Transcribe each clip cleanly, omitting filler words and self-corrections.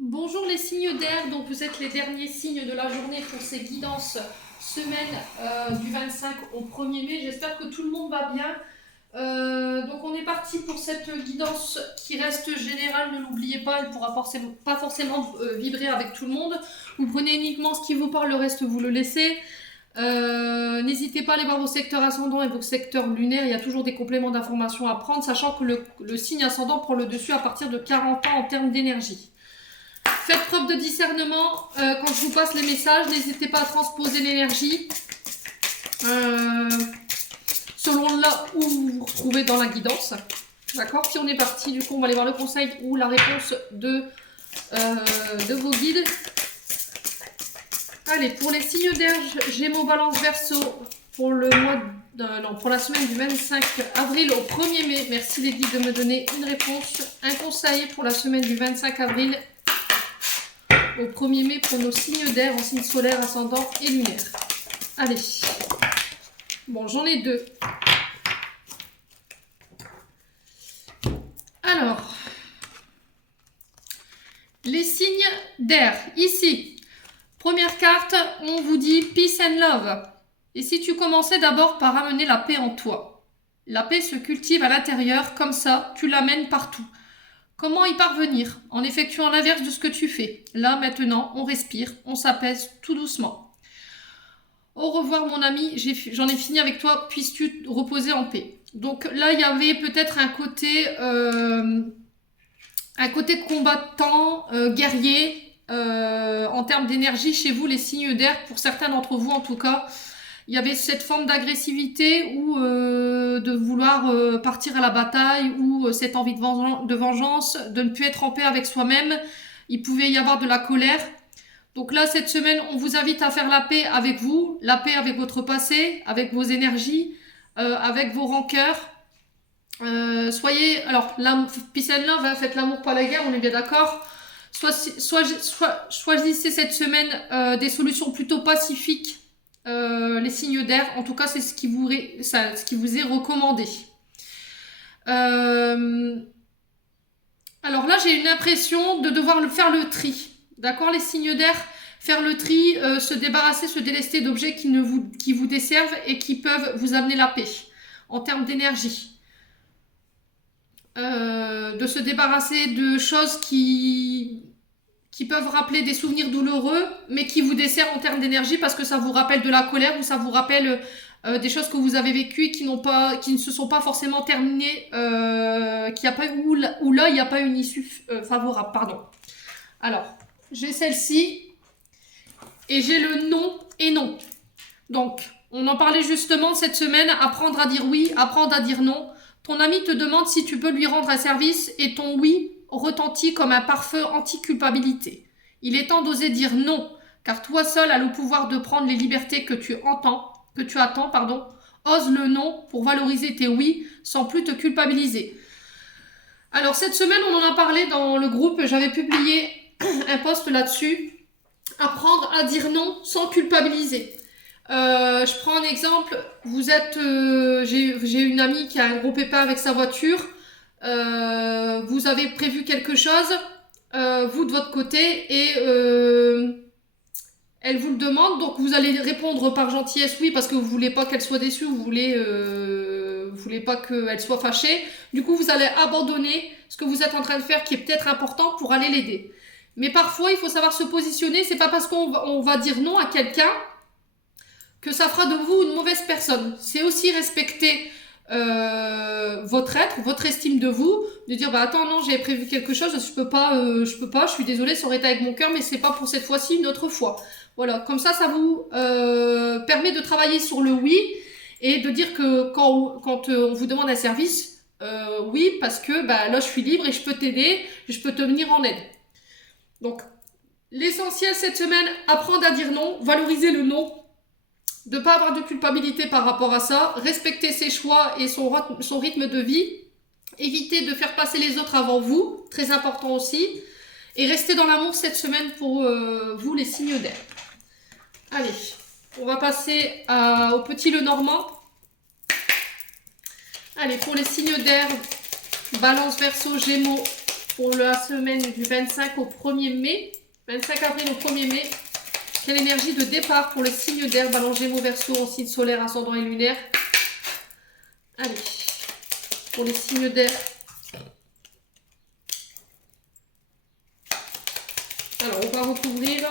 Bonjour les signes d'air, donc vous êtes les derniers signes de la journée pour ces guidances semaine du 25 au 1er mai. J'espère que tout le monde va bien. Donc on est parti pour cette guidance qui reste générale, ne l'oubliez pas, elle ne pourra pas forcément vibrer avec tout le monde. Vous prenez uniquement ce qui vous parle, le reste vous le laissez. N'hésitez pas à aller voir vos secteurs ascendants et vos secteurs lunaires, il y a toujours des compléments d'informations à prendre, sachant que le signe ascendant prend le dessus à partir de 40 ans en termes d'énergie. Faites preuve de discernement quand je vous passe les messages. N'hésitez pas à transposer l'énergie selon là où vous vous retrouvez dans la guidance. D'accord. Puis on est parti. Du coup, on va aller voir le conseil ou la réponse de vos guides. Allez, pour les signes d'air, Gémeaux, Balance, Verseau, pour le mois pour la semaine du 25 avril au 1er mai. Merci les guides de me donner une réponse. Un conseil pour la semaine du 25 avril au 1er mai pour nos signes d'air en signe solaire, ascendant et lunaire. Allez. Bon, j'en ai deux. Alors, les signes d'air. Ici, première carte, on vous dit Peace and Love. Et si tu commençais d'abord par amener la paix en toi. La paix se cultive à l'intérieur, comme ça, tu l'amènes partout. Comment y parvenir? En effectuant l'inverse de ce que tu fais. Là, maintenant, on respire, on s'apaise tout doucement. Au revoir mon ami, j'en ai fini avec toi, puisses-tu reposer en paix. Donc là, il y avait peut-être un côté combattant, guerrier, en termes d'énergie chez vous, les signes d'air, pour certains d'entre vous en tout cas. Il y avait cette forme d'agressivité ou de vouloir partir à la bataille ou cette envie de vengeance, de ne plus être en paix avec soi-même. Il pouvait y avoir de la colère. Donc là, cette semaine, on vous invite à faire la paix avec vous, la paix avec votre passé, avec vos énergies, avec vos rancœurs. Alors, peace and love, hein, faites l'amour, pas la guerre, on est bien d'accord. Choisissez cette semaine des solutions plutôt pacifiques. Les signes d'air, en tout cas c'est ce qui vous est recommandé. Alors là j'ai une impression de devoir faire le tri, d'accord, les signes d'air, faire le tri, se délester d'objets qui vous desservent et qui peuvent vous amener la paix en termes d'énergie. De se débarrasser de choses qui peuvent rappeler des souvenirs douloureux, mais qui vous desservent en termes d'énergie parce que ça vous rappelle de la colère ou ça vous rappelle des choses que vous avez vécues et qui ne se sont pas forcément terminées, où là, il n'y a pas une issue favorable. Pardon. Alors, j'ai celle-ci et j'ai le non et non. Donc, on en parlait justement cette semaine, apprendre à dire oui, apprendre à dire non. Ton ami te demande si tu peux lui rendre un service et ton oui retentit comme un pare-feu anti-culpabilité. Il est temps d'oser dire non, car toi seul as le pouvoir de prendre les libertés que tu attends. Ose le non pour valoriser tes oui sans plus te culpabiliser. Alors cette semaine, on en a parlé dans le groupe, j'avais publié un post là-dessus. Apprendre à dire non sans culpabiliser. Je prends un exemple, j'ai une amie qui a un gros pépin avec sa voiture. Vous avez prévu quelque chose, vous de votre côté, et elle vous le demande, donc vous allez répondre par gentillesse oui, parce que vous voulez pas qu'elle soit déçue, vous voulez pas qu'elle soit fâchée. Du coup, vous allez abandonner ce que vous êtes en train de faire, qui est peut-être important, pour aller l'aider. Mais parfois, il faut savoir se positionner. C'est pas parce qu'on va dire non à quelqu'un que ça fera de vous une mauvaise personne. C'est aussi respecter votre être, votre estime de vous, de dire bah attends non, j'avais prévu quelque chose, je peux pas, je suis désolée, ça aurait été avec mon cœur, mais c'est pas pour cette fois-ci, une autre fois. Voilà, comme ça vous permet de travailler sur le oui et de dire que quand on vous demande un service, oui, parce que bah là je suis libre et je peux t'aider, je peux te venir en aide. Donc l'essentiel cette semaine, apprendre à dire non, valoriser le non, de ne pas avoir de culpabilité par rapport à ça, respecter ses choix et son rythme de vie, éviter de faire passer les autres avant vous, très important aussi, et rester dans l'amour cette semaine pour vous les signes d'air. Allez, on va passer au petit le normand. Allez, pour les signes d'air, Balance, Verseau, Gémeaux, pour la semaine du 25 au 1er mai. 25 avril au 1er mai. Quelle énergie de départ pour le signe d'air, Balance Gémeaux Verseau en signe solaire, ascendant et lunaire. Allez, pour les signes d'air. Alors, on va recouvrir.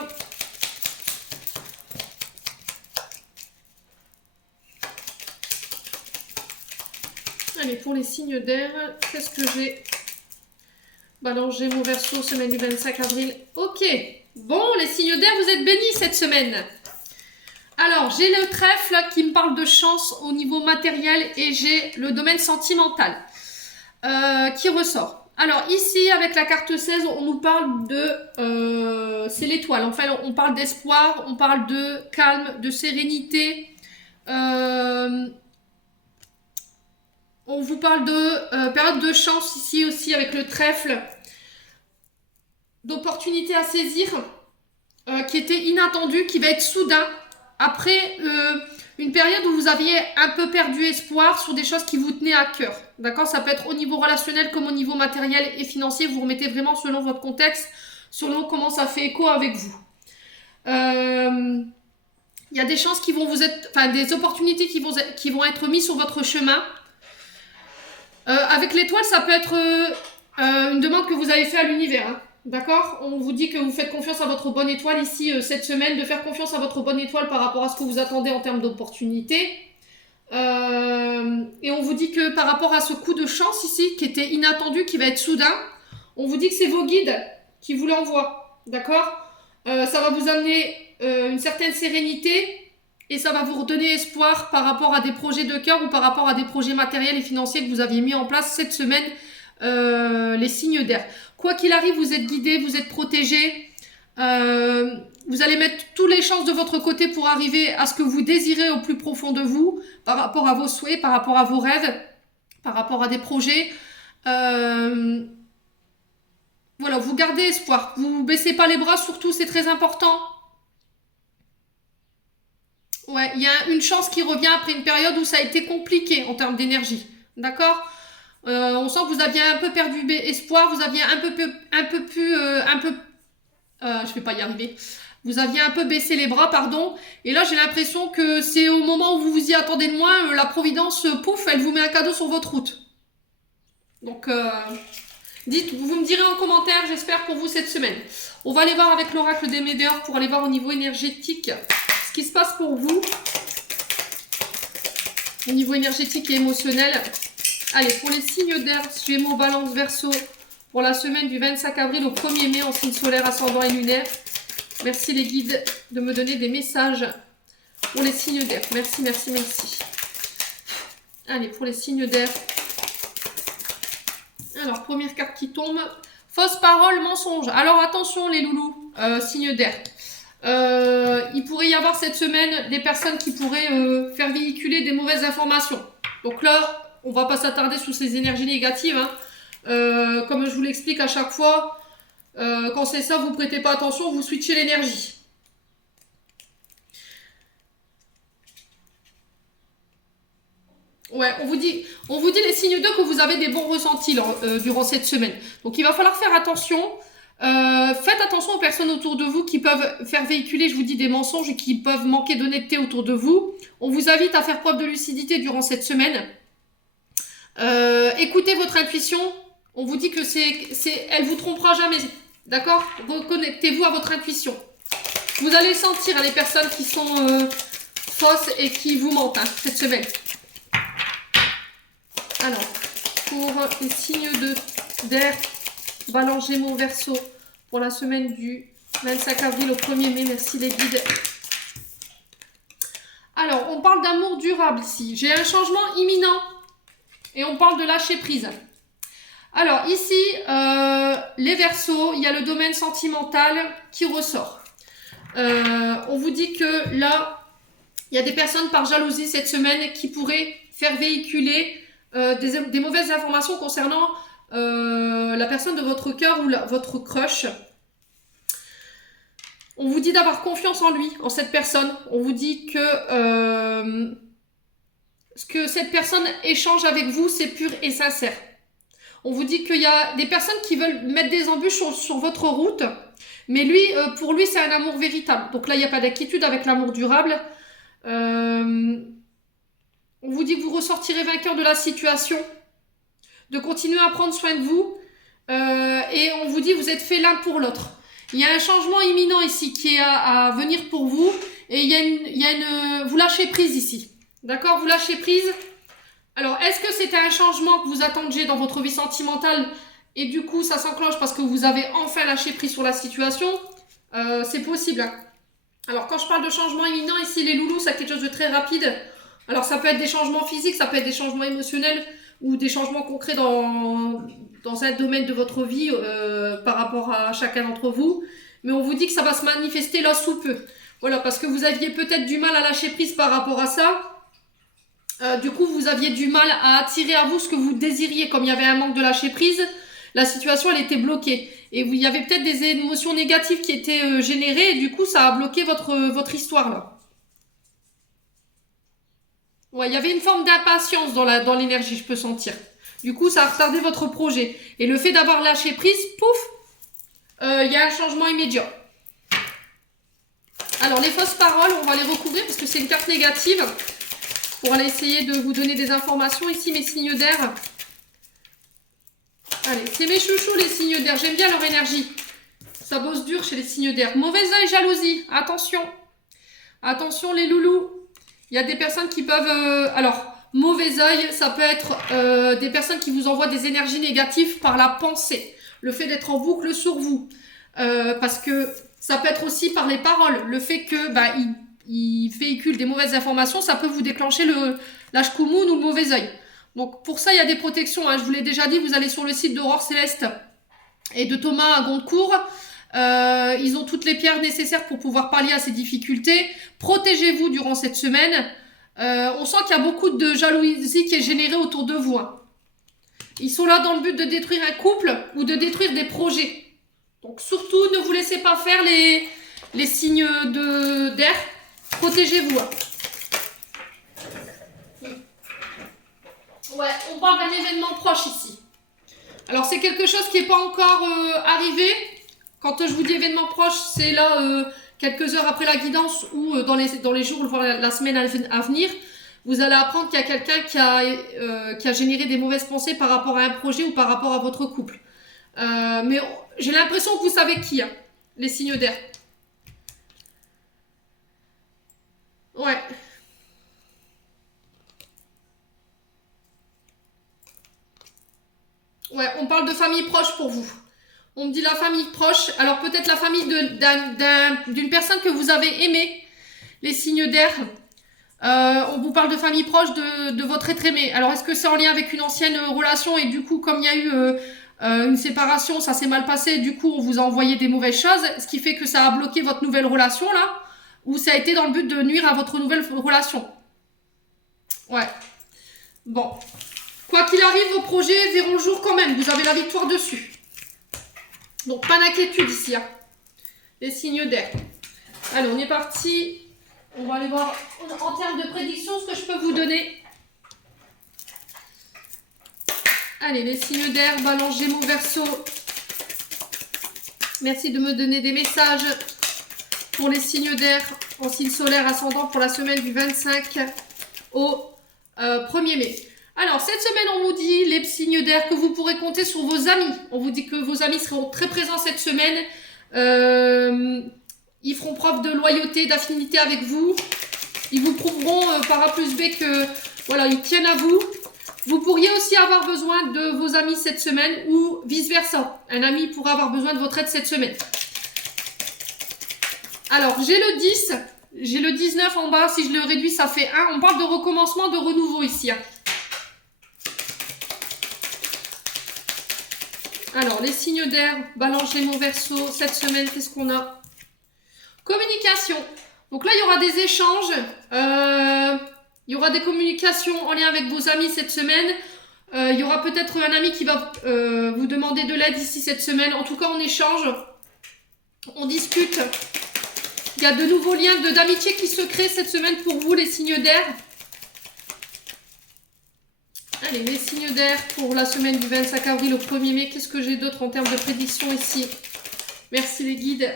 Allez, pour les signes d'air, qu'est-ce que j'ai? Balance Gémeaux Verseau, semaine du 25 avril. Ok. Bon, les signes d'air, vous êtes bénis cette semaine. Alors, j'ai le trèfle qui me parle de chance au niveau matériel et j'ai le domaine sentimental qui ressort. Alors, ici, avec la carte 16, on nous parle de... c'est l'étoile. Enfin, on parle d'espoir, on parle de calme, de sérénité. On vous parle de période de chance ici aussi avec le trèfle. D'opportunités à saisir qui était inattendue, qui va être soudain. Après une période où vous aviez un peu perdu espoir sur des choses qui vous tenaient à cœur. D'accord? Ça peut être au niveau relationnel comme au niveau matériel et financier. Vous remettez vraiment selon votre contexte, selon comment ça fait écho avec vous. Il y a des chances qui vont vous être... Enfin, des opportunités qui vont être mises sur votre chemin. Avec l'étoile, ça peut être une demande que vous avez fait à l'univers. Hein. D'accord? On vous dit que vous faites confiance à votre bonne étoile ici cette semaine, de faire confiance à votre bonne étoile par rapport à ce que vous attendez en termes d'opportunités. Et on vous dit que par rapport à ce coup de chance ici, qui était inattendu, qui va être soudain, on vous dit que c'est vos guides qui vous l'envoient. D'accord? Ça va vous amener une certaine sérénité et ça va vous redonner espoir par rapport à des projets de cœur ou par rapport à des projets matériels et financiers que vous aviez mis en place cette semaine, les signes d'air. Quoi qu'il arrive, vous êtes guidés, vous êtes protégés. Vous allez mettre toutes les chances de votre côté pour arriver à ce que vous désirez au plus profond de vous, par rapport à vos souhaits, par rapport à vos rêves, par rapport à des projets. Voilà, vous gardez espoir. Vous ne baissez pas les bras, surtout, c'est très important. Ouais, il y a une chance qui revient après une période où ça a été compliqué en termes d'énergie. D'accord? On sent que vous aviez un peu perdu espoir, vous aviez je vais pas y arriver. Vous aviez un peu baissé les bras, pardon. Et là, j'ai l'impression que c'est au moment où vous vous y attendez de moins, la Providence, pouf, elle vous met un cadeau sur votre route. Donc, vous me direz en commentaire, j'espère pour vous cette semaine. On va aller voir avec l'oracle des Médéors pour aller voir au niveau énergétique ce qui se passe pour vous. Au niveau énergétique et émotionnel. Allez, pour les signes d'air, Gémeaux, Balance, Verseau, pour la semaine du 25 avril au 1er mai en signe solaire, ascendant et lunaire. Merci les guides de me donner des messages pour les signes d'air. Merci, merci, merci. Allez, pour les signes d'air. Alors, première carte qui tombe. Fausse parole, mensonge. Alors, attention les loulous, signes d'air. Il pourrait y avoir cette semaine des personnes qui pourraient faire véhiculer des mauvaises informations. Donc là, on va pas s'attarder sur ces énergies négatives. Hein. Comme je vous l'explique à chaque fois, quand c'est ça, vous prêtez pas attention, vous switchez l'énergie. Ouais, on vous dit les signes d'eau que vous avez des bons ressentis durant cette semaine. Donc il va falloir faire attention. Faites attention aux personnes autour de vous qui peuvent faire véhiculer, je vous dis, des mensonges et qui peuvent manquer d'honnêteté autour de vous. On vous invite à faire preuve de lucidité durant cette semaine. Écoutez votre intuition. On vous dit que elle vous trompera jamais. D'accord? Reconnectez-vous à votre intuition. Vous allez sentir les personnes qui sont fausses et qui vous mentent cette semaine. Alors, pour les signes d'air, Balance, Gémeaux, Verseau, pour la semaine du 25 avril au 1er mai, merci les guides. Alors, on parle d'amour durable ici. J'ai un changement imminent et on parle de lâcher prise. Alors, ici, les Verseaux, il y a le domaine sentimental qui ressort. On vous dit que là, il y a des personnes par jalousie cette semaine qui pourraient faire véhiculer des mauvaises informations concernant la personne de votre cœur ou votre crush. On vous dit d'avoir confiance en lui, en cette personne. On vous dit que ce que cette personne échange avec vous, c'est pur et sincère. On vous dit qu'il y a des personnes qui veulent mettre des embûches sur votre route, mais lui, pour lui, c'est un amour véritable. Donc là, il n'y a pas d'inquiétude avec l'amour durable. On vous dit que vous ressortirez vainqueur de la situation, de continuer à prendre soin de vous, et on vous dit que vous êtes faits l'un pour l'autre. Il y a un changement imminent ici qui est à venir pour vous, et vous lâchez prise ici. D'accord? Vous lâchez prise. Alors, est-ce que c'était un changement que vous attendiez dans votre vie sentimentale et du coup, ça s'enclenche parce que vous avez enfin lâché prise sur la situation? C'est possible. Hein. Alors, quand je parle de changement imminent, ici, les loulous, c'est quelque chose de très rapide. Alors, ça peut être des changements physiques, ça peut être des changements émotionnels ou des changements concrets dans un domaine de votre vie par rapport à chacun d'entre vous. Mais on vous dit que ça va se manifester là sous peu. Voilà, parce que vous aviez peut-être du mal à lâcher prise par rapport à ça. Du coup, vous aviez du mal à attirer à vous ce que vous désiriez. Comme il y avait un manque de lâcher prise, la situation, elle était bloquée. Et il y avait peut-être des émotions négatives qui étaient générées. Et du coup, ça a bloqué votre histoire, là. Ouais, il y avait une forme d'impatience dans l'énergie, je peux sentir. Du coup, ça a retardé votre projet. Et le fait d'avoir lâché prise, pouf, il y a un changement immédiat. Alors, les fausses paroles, on va les recouvrir parce que c'est une carte négative. Pour aller essayer de vous donner des informations ici, mes signes d'air. Allez, c'est mes chouchous, les signes d'air. J'aime bien leur énergie. Ça bosse dur chez les signes d'air. Mauvais œil, jalousie. Attention. Attention, les loulous. Il y a des personnes qui peuvent... alors, mauvais œil, ça peut être des personnes qui vous envoient des énergies négatives par la pensée. Le fait d'être en boucle sur vous. Parce que ça peut être aussi par les paroles. Le fait que... il véhicule des mauvaises informations, ça peut vous déclencher l'ashkumoun ou le mauvais œil. Donc pour ça, il y a des protections. Hein. Je vous l'ai déjà dit, vous allez sur le site d'Aurore Céleste et de Thomas à Goncourt. Ils ont toutes les pierres nécessaires pour pouvoir pallier à ces difficultés. Protégez-vous durant cette semaine. On sent qu'il y a beaucoup de jalousie qui est générée autour de vous. Hein. Ils sont là dans le but de détruire un couple ou de détruire des projets. Donc surtout, ne vous laissez pas faire les signes d'air. Protégez-vous. Ouais, on parle d'un événement proche ici. Alors, c'est quelque chose qui n'est pas encore arrivé. Quand je vous dis événement proche, c'est là quelques heures après la guidance ou dans les jours, voire la semaine à venir. Vous allez apprendre qu'il y a quelqu'un qui a généré des mauvaises pensées par rapport à un projet ou par rapport à votre couple. Mais j'ai l'impression que vous savez qui, hein, les signes d'air. Ouais. Ouais, on parle de famille proche pour vous. On me dit la famille proche. Alors peut-être la famille d'une personne que vous avez aimée, les signes d'air. On vous parle de famille proche de votre être aimé. Alors est-ce que c'est en lien avec une ancienne relation et du coup comme il y a eu une séparation, ça s'est mal passé, du coup on vous a envoyé des mauvaises choses, ce qui fait que ça a bloqué votre nouvelle relation là, ou ça a été dans le but de nuire à votre nouvelle relation. Ouais. Bon. Quoi qu'il arrive, vos projets verront le jour quand même. Vous avez la victoire dessus. Donc, pas d'inquiétude ici. Hein. Les signes d'air. Allez, on est parti. On va aller voir en termes de prédiction ce que je peux vous donner. Allez, les signes d'air, Balance, Gémeaux, Verseau. Merci de me donner des messages pour les signes d'air en signe solaire ascendant pour la semaine du 25 au 1er mai. Alors, cette semaine, on vous dit, les signes d'air, que vous pourrez compter sur vos amis. On vous dit que vos amis seront très présents cette semaine. Ils feront preuve de loyauté, d'affinité avec vous. Ils vous prouveront par A plus B que, voilà, ils tiennent à vous. Vous pourriez aussi avoir besoin de vos amis cette semaine ou vice-versa. Un ami pourra avoir besoin de votre aide cette semaine. Alors, j'ai le 10, j'ai le 19 en bas. Si je le réduis, ça fait 1. On parle de recommencement, de renouveau ici. Hein. Alors, les signes d'air, Balance, Gémeaux, Verseau, cette semaine, qu'est-ce qu'on a? Communication. Donc là, il y aura des échanges. Il y aura des communications en lien avec vos amis cette semaine. Il y aura peut-être un ami qui va vous demander de l'aide ici cette semaine. En tout cas, on échange. On discute. Il y a de nouveaux liens d'amitié qui se créent cette semaine pour vous, les signes d'air. Allez, les signes d'air pour la semaine du 25 avril au 1er mai. Qu'est-ce que j'ai d'autre en termes de prédiction ici? Merci les guides.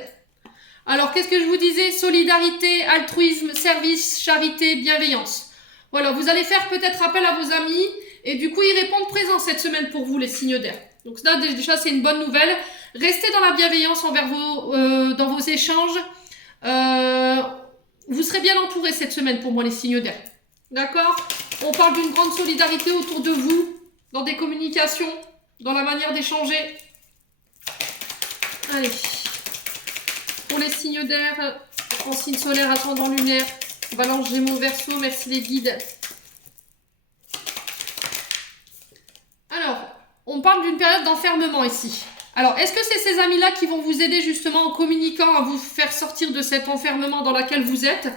Alors, qu'est-ce que je vous disais? Solidarité, altruisme, service, charité, bienveillance. Voilà, vous allez faire peut-être appel à vos amis et du coup, ils répondent présents cette semaine pour vous, les signes d'air. Donc là, déjà, c'est une bonne nouvelle. Restez dans la bienveillance envers dans vos échanges. Vous serez bien entourés cette semaine pour moi, les signes d'air. D'accord? On parle d'une grande solidarité autour de vous, dans des communications, dans la manière d'échanger. Allez. Pour les signes d'air, en signe solaire, ascendant lunaire, Balance, Gémeaux, Verseau, merci les guides. Alors, on parle d'une période d'enfermement ici. Alors, est-ce que c'est ces amis-là qui vont vous aider justement en communiquant à vous faire sortir de cet enfermement dans lequel vous êtes?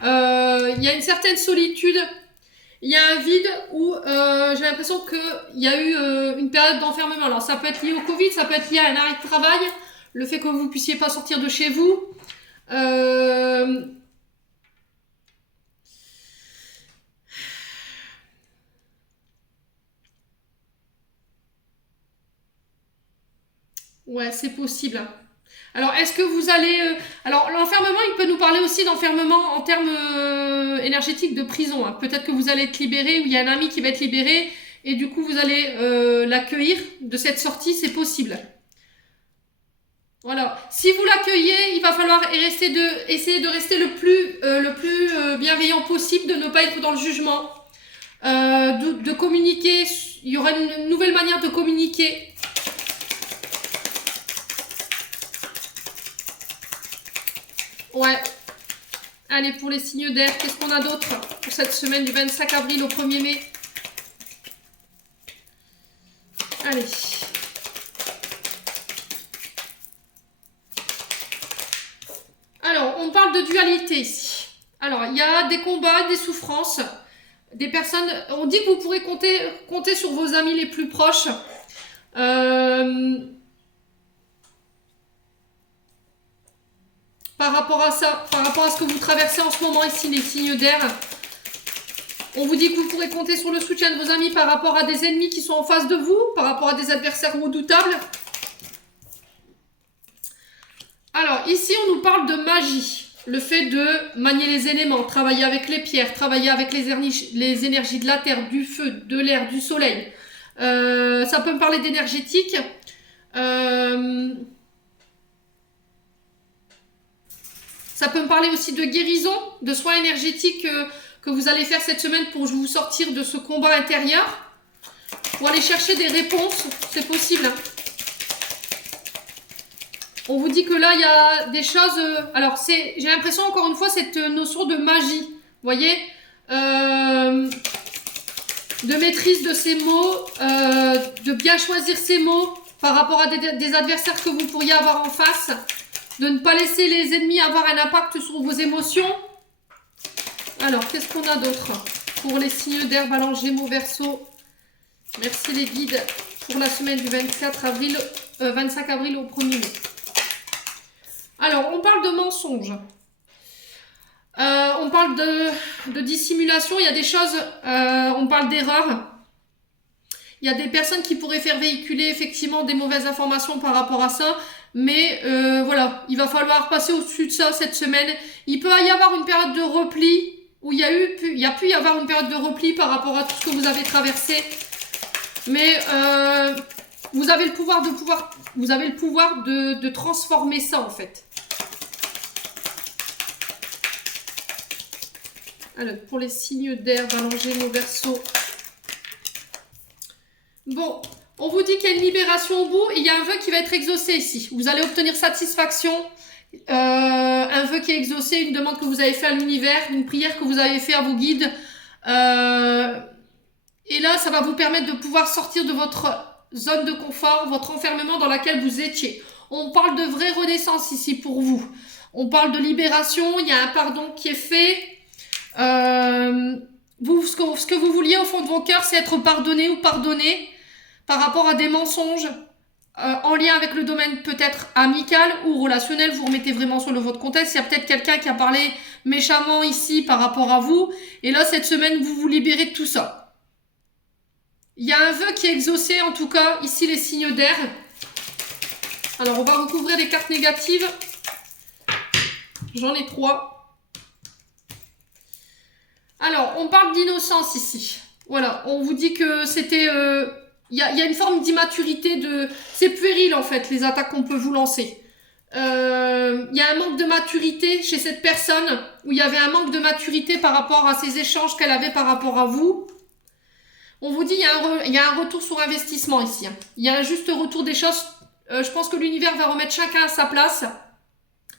Il y a une certaine solitude, il y a un vide où j'ai l'impression qu'il y a eu une période d'enfermement. Alors, ça peut être lié au Covid, ça peut être lié à un arrêt de travail, le fait que vous ne puissiez pas sortir de chez vous. Ouais, c'est possible. Alors, est-ce que vous allez... Alors, l'enfermement, il peut nous parler aussi d'enfermement en termes énergétiques de prison. Hein. Peut-être que vous allez être libéré, ou il y a un ami qui va être libéré, et du coup, vous allez l'accueillir de cette sortie, c'est possible. Voilà. Si vous l'accueillez, il va falloir essayer de rester le plus bienveillant possible, de ne pas être dans le jugement, de communiquer. Il y aura une nouvelle manière de communiquer. Ouais. Allez, pour les signes d'air, qu'est-ce qu'on a d'autre pour cette semaine du 25 avril au 1er mai? Allez. Alors, on parle de dualité ici. Alors, il y a des combats, des souffrances, des personnes... On dit que vous pourrez compter sur vos amis les plus proches. Par rapport à ça, par rapport à ce que vous traversez en ce moment ici, les signes d'air, on vous dit que vous pourrez compter sur le soutien de vos amis par rapport à des ennemis qui sont en face de vous, par rapport à des adversaires redoutables. Alors, ici, on nous parle de magie. Le fait de manier les éléments, travailler avec les pierres, travailler avec les énergies de la terre, du feu, de l'air, du soleil. Ça peut me parler d'énergétique. Ça peut me parler aussi de guérison, de soins énergétiques que vous allez faire cette semaine pour vous sortir de ce combat intérieur. Pour aller chercher des réponses, c'est possible. Hein. On vous dit que là, il y a des choses... alors, j'ai l'impression, encore une fois, cette notion de magie. Vous voyez de maîtrise de ces mots, de bien choisir ces mots par rapport à des adversaires que vous pourriez avoir en face. De ne pas laisser les ennemis avoir un impact sur vos émotions. Alors, qu'est-ce qu'on a d'autre pour les signes d'air, Balance, Gémeaux, Verseau? Merci les guides pour la semaine du 25 avril au 1er mai. Alors, on parle de mensonges. On parle de dissimulation. Il y a des choses, on parle d'erreurs. Il y a des personnes qui pourraient faire véhiculer effectivement des mauvaises informations par rapport à ça. Mais voilà, il va falloir passer au-dessus de ça cette semaine. Il peut y avoir une période de repli où il y a pu y avoir une période de repli par rapport à tout ce que vous avez traversé. Mais vous avez le pouvoir de transformer ça en fait. Alors, pour les signes d'air, Balance, Gémeaux, Verseau. Bon, on vous dit qu'il y a une libération au bout et il y a un vœu qui va être exaucé ici. Vous allez obtenir satisfaction, un vœu qui est exaucé, une demande que vous avez fait à l'univers, une prière que vous avez fait à vos guides. Et là, ça va vous permettre de pouvoir sortir de votre zone de confort, votre enfermement dans laquelle vous étiez. On parle de vraie renaissance ici pour vous. On parle de libération, il y a un pardon qui est fait. Ce que vous vouliez au fond de vos cœurs, c'est être pardonné ou pardonné par rapport à des mensonges en lien avec le domaine peut-être amical ou relationnel. Vous remettez vraiment sur votre contexte. Il y a peut-être quelqu'un qui a parlé méchamment ici par rapport à vous. Et là, cette semaine, vous vous libérez de tout ça. Il y a un vœu qui est exaucé, en tout cas, ici les signes d'air. Alors, on va recouvrir les cartes négatives. J'en ai 3. Alors, on parle d'innocence ici. Voilà, on vous dit que c'était... Il y a une forme d'immaturité, c'est puéril en fait, les attaques qu'on peut vous lancer. Il y a un manque de maturité chez cette personne, où il y avait un manque de maturité par rapport à ces échanges qu'elle avait par rapport à vous. On vous dit il y a un retour sur investissement ici. Il y a un juste retour des choses. Je pense que l'univers va remettre chacun à sa place.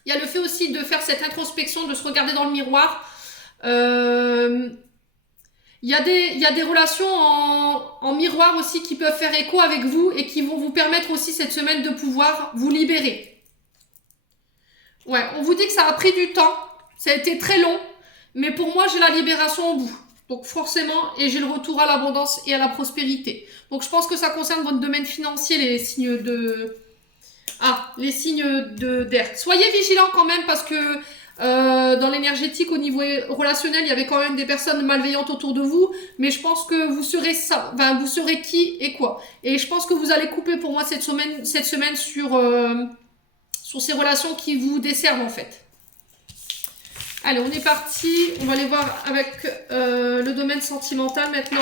Il y a le fait aussi de faire cette introspection, de se regarder dans le miroir. Il y a des relations en miroir aussi qui peuvent faire écho avec vous et qui vont vous permettre aussi cette semaine de pouvoir vous libérer. Ouais, on vous dit que ça a pris du temps, ça a été très long, mais pour moi j'ai la libération au bout. Donc forcément, et j'ai le retour à l'abondance et à la prospérité. Donc je pense que ça concerne votre domaine financier, les signes de... Ah, les signes d'air. Soyez vigilants quand même parce que dans l'énergétique, au niveau relationnel, il y avait quand même des personnes malveillantes autour de vous, mais je pense que vous serez ça, enfin, vous serez qui et quoi. Et je pense que vous allez couper pour moi cette semaine sur ces relations qui vous desservent en fait. Allez, on est parti. On va aller voir avec le domaine sentimental maintenant.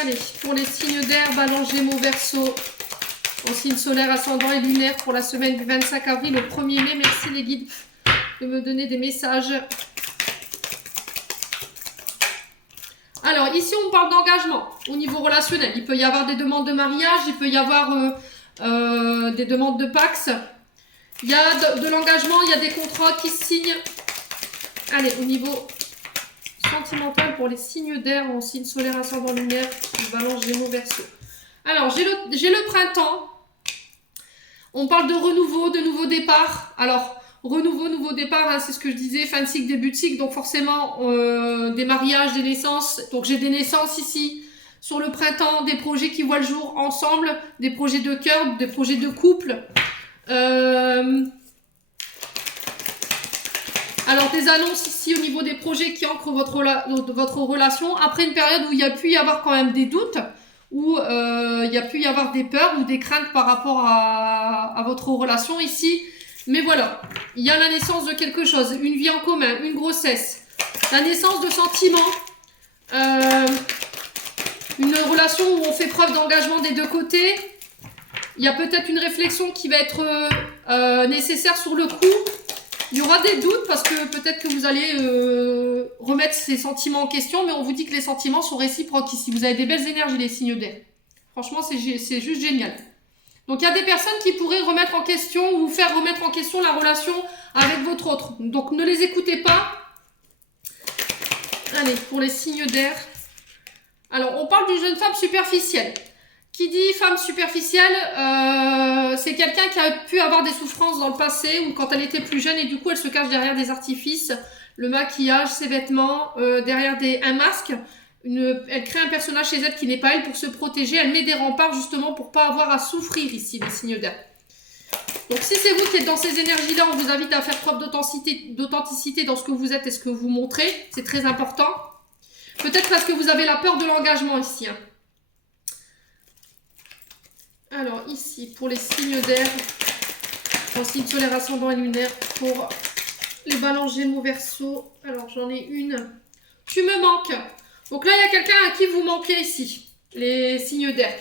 Allez, pour les signes d'air, Balance, Gémeaux, Verseau, en signe solaire, ascendant et lunaire pour la semaine du 25 avril au 1er mai. Merci les guides de me donner des messages. Alors, ici, on parle d'engagement au niveau relationnel. Il peut y avoir des demandes de mariage, il peut y avoir des demandes de Pax. Il y a de l'engagement, il y a des contrats qui se signent. Allez, au niveau sentimental pour les signes d'air en signe solaire, ascendant, lunaire, Balance, Gémeaux, Verseau. Alors, j'ai le printemps. On parle de renouveau, de nouveau départ. Alors, renouveau, nouveau départ, hein, c'est ce que je disais, fin de cycle, début de cycle. Donc forcément, des mariages, des naissances. Donc j'ai des naissances ici. Sur le printemps, des projets qui voient le jour ensemble. Des projets de cœur, des projets de couple. Alors des annonces ici au niveau des projets qui ancrent votre relation. Après une période où il y a pu y avoir quand même des doutes. Où il y a pu y avoir des peurs ou des craintes par rapport à votre relation ici. Mais voilà, il y a la naissance de quelque chose, une vie en commun, une grossesse, la naissance de sentiments, une relation où on fait preuve d'engagement des deux côtés. Il y a peut-être une réflexion qui va être nécessaire sur le coup. Il y aura des doutes parce que peut-être que vous allez remettre ces sentiments en question, mais on vous dit que les sentiments sont réciproques ici. Vous avez des belles énergies, les signes d'air. Franchement, c'est juste génial. Donc, il y a des personnes qui pourraient remettre en question ou vous faire remettre en question la relation avec votre autre. Donc, ne les écoutez pas. Allez, pour les signes d'air. Alors, on parle d'une jeune femme superficielle. Qui dit femme superficielle, c'est quelqu'un qui a pu avoir des souffrances dans le passé ou quand elle était plus jeune et du coup, elle se cache derrière des artifices, le maquillage, ses vêtements, derrière un masque. Elle crée un personnage chez elle qui n'est pas elle pour se protéger. Elle met des remparts justement pour pas avoir à souffrir ici, les signes d'air. Donc si c'est vous qui êtes dans ces énergies-là, on vous invite à faire preuve d'authenticité dans ce que vous êtes et ce que vous montrez. C'est très important. Peut-être parce que vous avez la peur de l'engagement ici. Hein. Alors ici, pour les signes d'air, en signe solaire, ascendant et lunaire, pour les Balances, Gémeaux, Verseau. Alors j'en ai une. Tu me manques. Donc là, il y a quelqu'un à qui vous manquez ici, les signes d'air.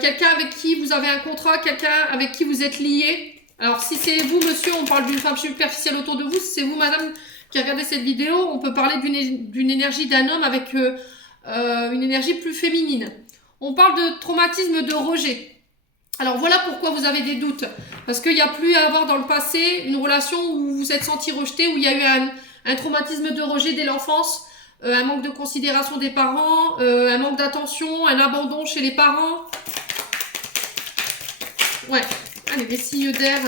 Quelqu'un avec qui vous avez un contrat, quelqu'un avec qui vous êtes lié. Alors si c'est vous, monsieur, on parle d'une femme superficielle autour de vous. Si c'est vous, madame, qui regardez cette vidéo, on peut parler d'une énergie d'un homme avec une énergie plus féminine. On parle de traumatisme de rejet. Alors voilà pourquoi vous avez des doutes. Parce qu'il y a plus à avoir dans le passé une relation où vous vous êtes senti rejeté, où il y a eu un traumatisme de rejet dès l'enfance, un manque de considération des parents, un manque d'attention, un abandon chez les parents. Ouais, allez, les signes d'air.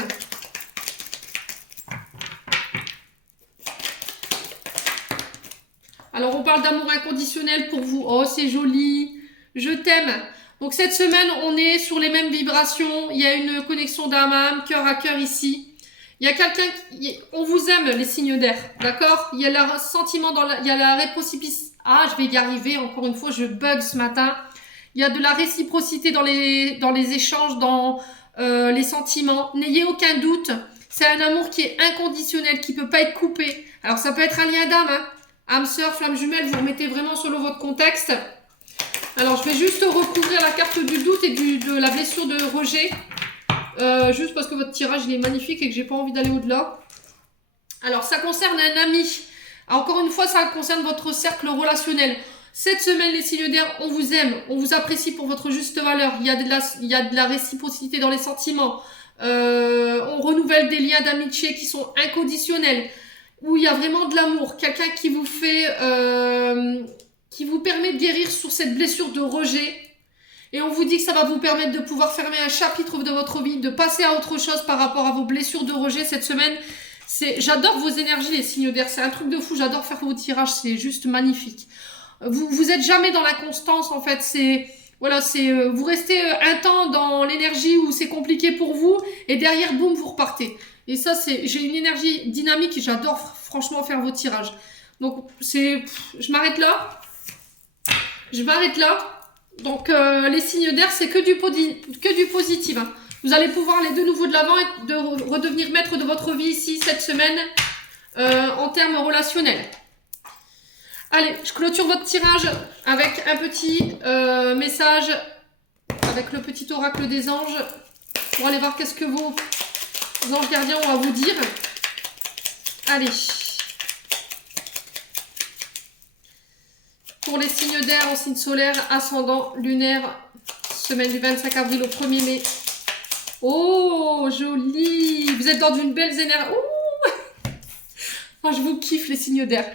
Alors on parle d'amour inconditionnel pour vous. Oh, c'est joli. je t'aime. Donc cette semaine, on est sur les mêmes vibrations. Il y a une connexion d'âme à âme, cœur à cœur ici. Il y a quelqu'un on vous aime, les signes d'air, d'accord? Il y a le sentiment il y a la réciprocité. Ah, je vais y arriver, encore une fois, je bug ce matin. Il y a de la réciprocité dans les échanges, dans les sentiments. N'ayez aucun doute. C'est un amour qui est inconditionnel, qui peut pas être coupé. Alors ça peut être un lien d'âme, hein. Âme sœur, flamme jumelle, vous remettez vraiment selon votre contexte. Alors je vais juste recouvrir la carte du doute et de la blessure de rejet. Juste parce que votre tirage il est magnifique et que j'ai pas envie d'aller au-delà. Alors ça concerne un ami. Encore une fois, ça concerne votre cercle relationnel. Cette semaine, les signes d'air, on vous aime, on vous apprécie pour votre juste valeur. Il y a de la réciprocité dans les sentiments. On renouvelle des liens d'amitié qui sont inconditionnels, où il y a vraiment de l'amour. Quelqu'un qui vous fait, qui vous permet de guérir sur cette blessure de rejet. Et on vous dit que ça va vous permettre de pouvoir fermer un chapitre de votre vie, de passer à autre chose par rapport à vos blessures de rejet cette semaine. J'adore vos énergies, les signes d'air. C'est un truc de fou. J'adore faire vos tirages. C'est juste magnifique. Vous êtes jamais dans la constance, en fait. Voilà, vous restez un temps dans l'énergie où c'est compliqué pour vous et derrière, boum, vous repartez. Et ça, j'ai une énergie dynamique et j'adore franchement faire vos tirages. Donc, je m'arrête là. Je m'arrête là. Donc, les signes d'air, c'est que du positif. Hein. Vous allez pouvoir aller de nouveau de l'avant et de redevenir maître de votre vie ici, cette semaine, en termes relationnels. Allez, je clôture votre tirage avec un petit message, avec le petit oracle des anges, pour aller voir qu'est-ce que vos anges gardiens ont à vous dire. Allez. Pour les signes d'air en signe solaire, ascendant, lunaire, semaine du 25 avril au 1er mai. Oh, joli! Vous êtes dans une belle énergie. Oh, je vous kiffe les signes d'air.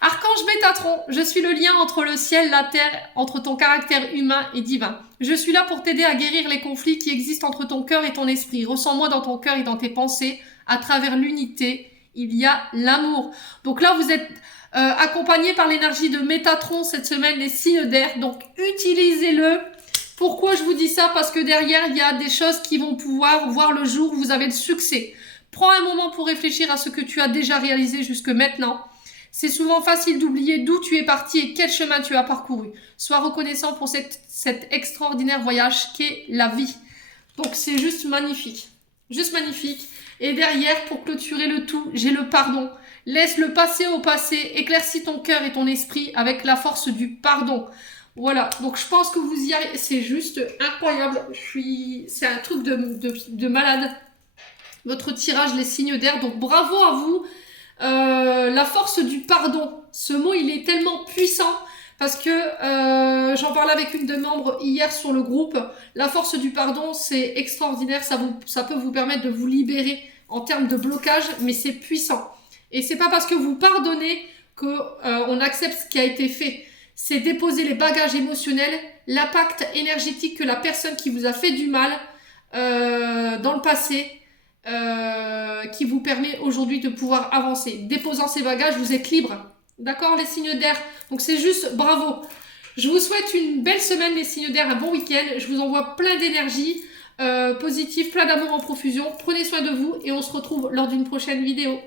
Archange Métatron, je suis le lien entre le ciel, la terre, entre ton caractère humain et divin. Je suis là pour t'aider à guérir les conflits qui existent entre ton cœur et ton esprit. Ressens-moi dans ton cœur et dans tes pensées. À travers l'unité, il y a l'amour. Donc là, vous êtes accompagné par l'énergie de Métatron cette semaine, les signes d'air. Donc utilisez-le. Pourquoi je vous dis ça? Parce que derrière, il y a des choses qui vont pouvoir voir le jour où vous avez le succès. Prends un moment pour réfléchir à ce que tu as déjà réalisé jusque maintenant. C'est souvent facile d'oublier d'où tu es parti et quel chemin tu as parcouru. Sois reconnaissant pour cet extraordinaire voyage qu'est la vie. Donc c'est juste magnifique. Juste magnifique. Et derrière, pour clôturer le tout, j'ai le pardon. Laisse le passé au passé. Éclaircis ton cœur et ton esprit avec la force du pardon. Voilà. Donc je pense que vous y arrivez. C'est juste incroyable. C'est un truc de malade. Votre tirage, les signes d'air. Donc bravo à vous. La force du pardon, ce mot il est tellement puissant parce que j'en parlais avec une des membres hier sur le groupe. La force du pardon c'est extraordinaire, ça peut vous permettre de vous libérer en termes de blocage, mais c'est puissant et c'est pas parce que vous pardonnez que on accepte ce qui a été fait. C'est déposer les bagages émotionnels, l'impact énergétique que la personne qui vous a fait du mal dans le passé qui vous permet aujourd'hui de pouvoir avancer. Déposant ces bagages, vous êtes libre. D'accord, les signes d'air? Donc c'est juste bravo. Je vous souhaite une belle semaine, les signes d'air, un bon week-end. Je vous envoie plein d'énergie positive, plein d'amour en profusion. Prenez soin de vous et on se retrouve lors d'une prochaine vidéo.